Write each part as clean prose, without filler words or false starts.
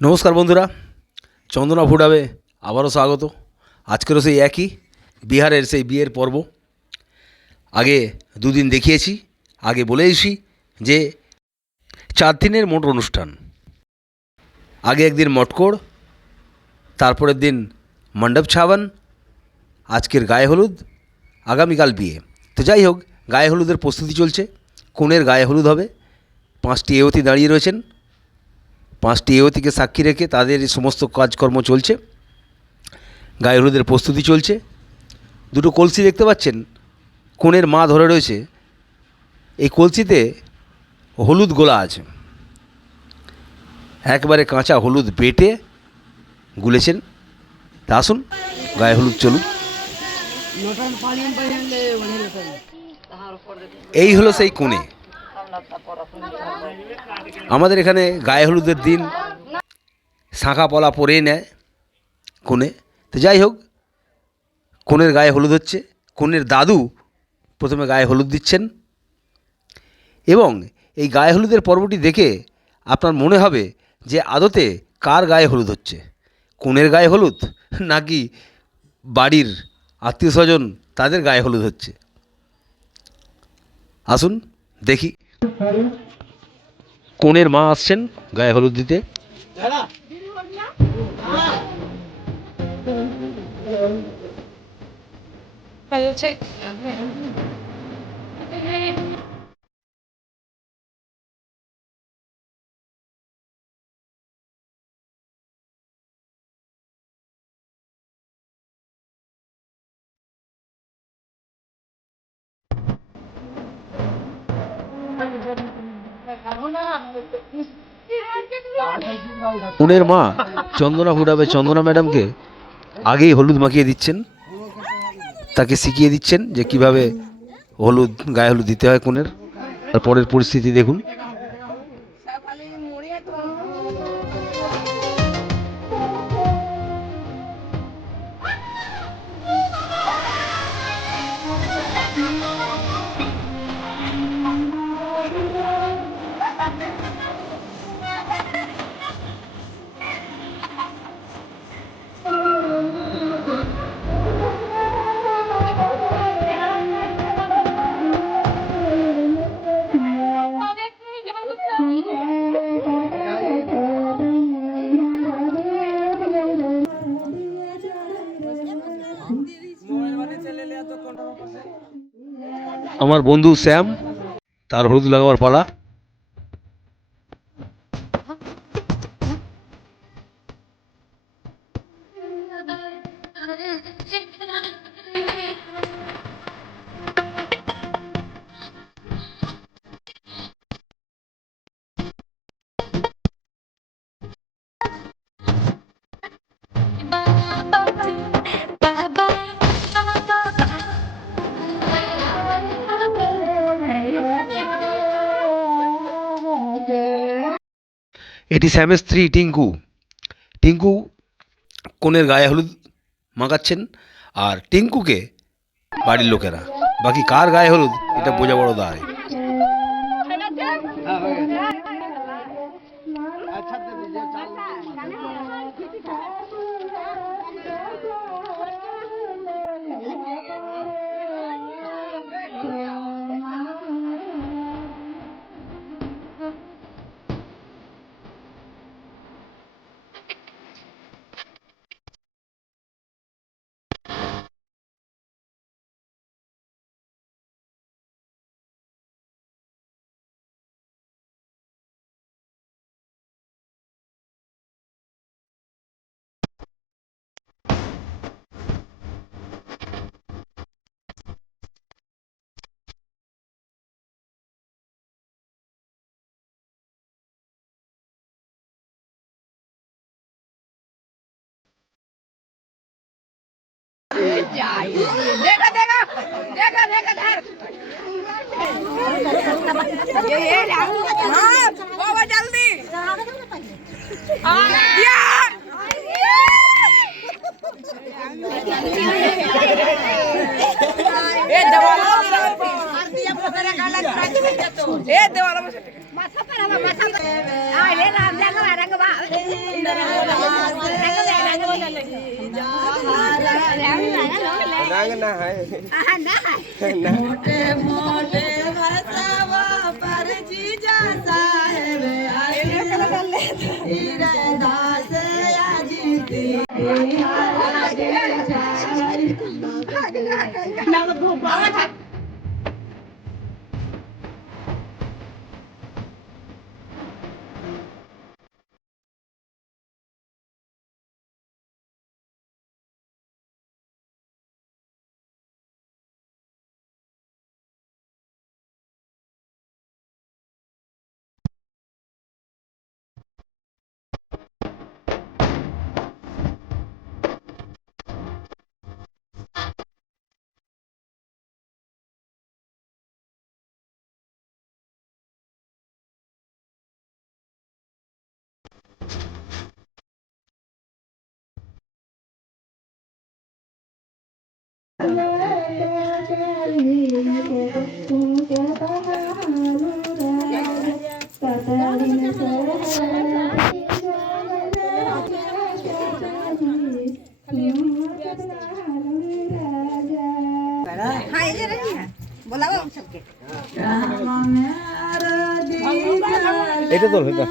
নমস্কার বন্ধুরা, চন্দনা ফুডাবে আবারও স্বাগত। আজকেরও সেই একই বিহারের সেই বিয়ের পর্ব। আগে দুদিন দেখিয়েছি, আগে বলেইছি যে 4 দিনের মোট অনুষ্ঠান। আগে একদিন মটকোড়, তারপরের দিন মণ্ডপ ছাবান, আজকের গায়ে হলুদ, আগামীকাল বিয়ে। তো যাই হোক, গায়ে হলুদের প্রস্তুতি চলছে। কনের গায়ে হলুদ হবে। 5টি এওতি দাঁড়িয়ে রয়েছেন। 5টি এওতিকে সাক্ষী রেখে তাদের এই সমস্ত কাজকর্ম চলছে। গায়ে হলুদের প্রস্তুতি চলছে। দুটো কলসি দেখতে পাচ্ছেন, কনের মা ধরে রয়েছে। এই কলসিতে হলুদ গোলা আছে। একবারে কাঁচা হলুদ বেটে গুলেছেন। তা আসুন, গায়ে হলুদ চলুন। এই হলো সেই কোণে। আমাদের এখানে গায়ে হলুদের দিন শাঁখা পলা পরেই নেয় কোণে। তো যাই হোক, কনের গায়ে হলুদ হচ্ছে। কনের দাদু প্রথমে গায়ে হলুদ দিচ্ছেন এবং এই গায়ে হলুদের পর্বটি দেখে আপনার মনে হবে যে আদতে কার গায়ে হলুদ হচ্ছে, কনের গায়ে হলুদ নাকি বাড়ির আত্মীয় স্বজন তাদের গায়ে হলুদ হচ্ছে। আসুন দেখি। কনের মা আসছেন গায়ে হলুদ দিতে। কনের মা চন্দনা ফুটাবে চন্দনা ম্যাডামকে আগেই হলুদ মাখিয়ে দিচ্ছেন, তাকে শিখিয়ে দিচ্ছেন যে কিভাবে হলুদ গায়ে হলুদ দিতে হয় কনের। তারপরের পরিস্থিতি দেখুন। আমার বন্ধু শ্যাম, তার হলুদ লাগাবার পালা। এটি শ্যামের স্ত্রী টিঙ্কু। টিঙ্কু কনের গায়ে হলুদ মাখাচ্ছেন, আর টিঙ্কুকে বাড়ির লোকেরা। বাকি কার গায়ে হলুদ এটা বোঝা বড় দায়। देखा देखा देखा देखा धर ये हां बाबा जल्दी या ये दवा मार दिया मेरा काला এ দেওয়ালা বসে মাথা पर हम माथा आ ले ना रंग बा रंग ना है मोटे मोटे हसावा पर जीजा साहेब दास आजीती हां इधर है बुलाओ हम सबके এটা তো এটা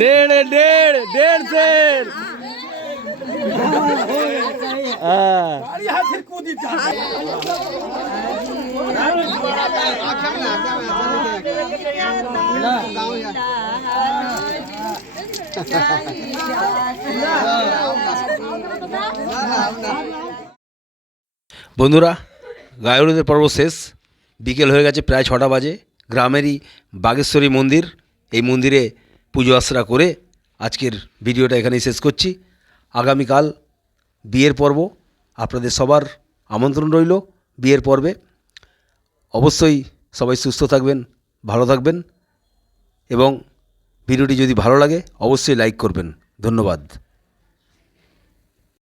डेढ़ डेढ़ डेढ़ से বন্ধুরা গায়রুদের পর্ব শেষ। বিকেল হয়ে গেছে, প্রায় 6টা বাজে। গ্রামেরই বাগেশ্বরী মন্দির, এই মন্দিরে পুজো আশ্রা করে আজকের ভিডিওটা এখানেই শেষ করছি। আগামীকাল বিয়ের পর্ব, আপনাদের সবার আমন্ত্রণ রইল বিয়ের পর্বে। অবশ্যই সবাই সুস্থ থাকবেন, ভালো থাকবেন এবং ভিডিওটি যদি ভালো লাগে অবশ্যই লাইক করবেন। ধন্যবাদ।